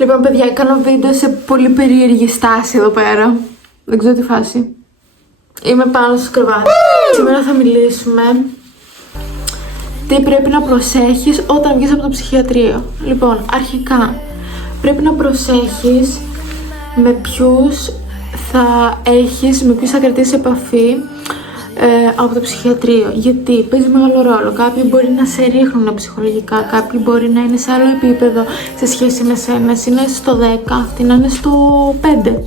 Λοιπόν, παιδιά, κάνω βίντεο σε πολύ περίεργη στάση εδώ πέρα. Δεν ξέρω τι φάση. Είμαι πάνω στο κρεβάτι. Σήμερα θα μιλήσουμε τι πρέπει να προσέχεις όταν βγεις από το ψυχιατρίο. Λοιπόν, αρχικά πρέπει να προσέχεις με ποιους θα κρατήσεις επαφή από το ψυχιατρίο. Γιατί παίζει μεγάλο ρόλο. Κάποιοι μπορεί να σε ρίχνουν ψυχολογικά, κάποιοι μπορεί να είναι σε άλλο επίπεδο σε σχέση με σένα. Εσύ είναι στο 10, αυτοί να είναι στο 5.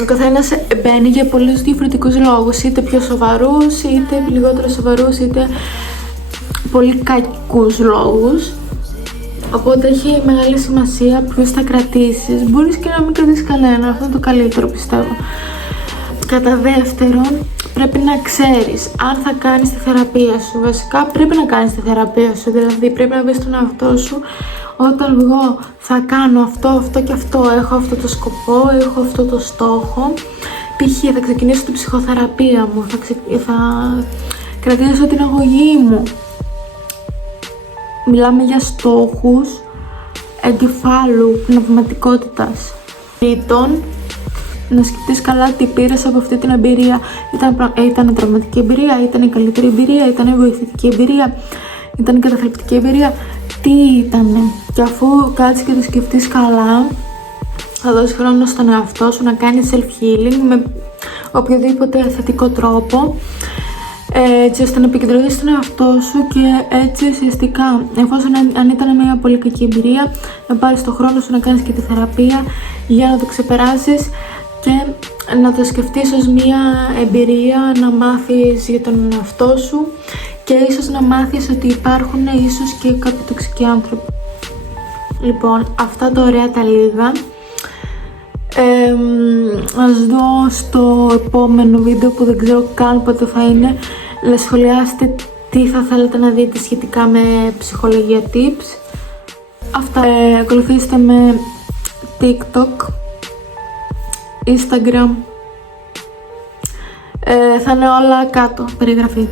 Ο καθένας μπαίνει για πολλούς διαφορετικούς λόγους, είτε πιο σοβαρούς, είτε λιγότερο σοβαρούς, είτε πολύ κακούς λόγους. Οπότε έχει μεγάλη σημασία ποιους θα κρατήσεις. Μπορείς και να μην κρατήσεις κανένα, αυτό είναι το καλύτερο πιστεύω. Κατά δεύτερον, πρέπει να ξέρεις αν θα κάνεις τη θεραπεία σου. Βασικά πρέπει να κάνεις τη θεραπεία σου, δηλαδή πρέπει να πεις στον εαυτό σου όταν βγω θα κάνω αυτό, αυτό και αυτό, έχω αυτό το σκοπό, έχω αυτό το στόχο. Π.χ. θα ξεκινήσω την ψυχοθεραπεία μου, θα κρατήσω την αγωγή μου. Μιλάμε για στόχους εγκεφάλου, πνευματικότητας. Τρίτον, να σκεφτείς καλά τι πήρες από αυτή την εμπειρία. Ήταν τραυματική εμπειρία, ήταν η καλύτερη εμπειρία, ήταν η βοηθητική εμπειρία, ήταν η καταθλιπτική εμπειρία. Τι ήτανε? Και αφού κάτσεις και το σκεφτείς καλά, θα δώσεις χρόνο στον εαυτό σου να κάνεις self-healing με οποιοδήποτε θετικό τρόπο, έτσι ώστε να επικεντρωθείς στον εαυτό σου και έτσι ουσιαστικά, εφόσον αν ήταν μια πολύ κακή εμπειρία, να πάρεις το χρόνο σου να κάνεις και τη θεραπεία για να το ξεπεράσεις και να το σκεφτείς ως μια εμπειρία, να μάθεις για τον εαυτό σου και ίσως να μάθεις ότι υπάρχουν ίσως και κάποιοι τοξικοί άνθρωποι. Λοιπόν, αυτά τα ωραία τα λίγα. Ας δω στο επόμενο βίντεο που δεν ξέρω καν πότε θα είναι. Σχολιάστε τι θα θέλετε να δείτε σχετικά με ψυχολογία tips. Αυτά. Ακολουθήστε με TikTok, Instagram. Θα είναι όλα κάτω, περιγραφή.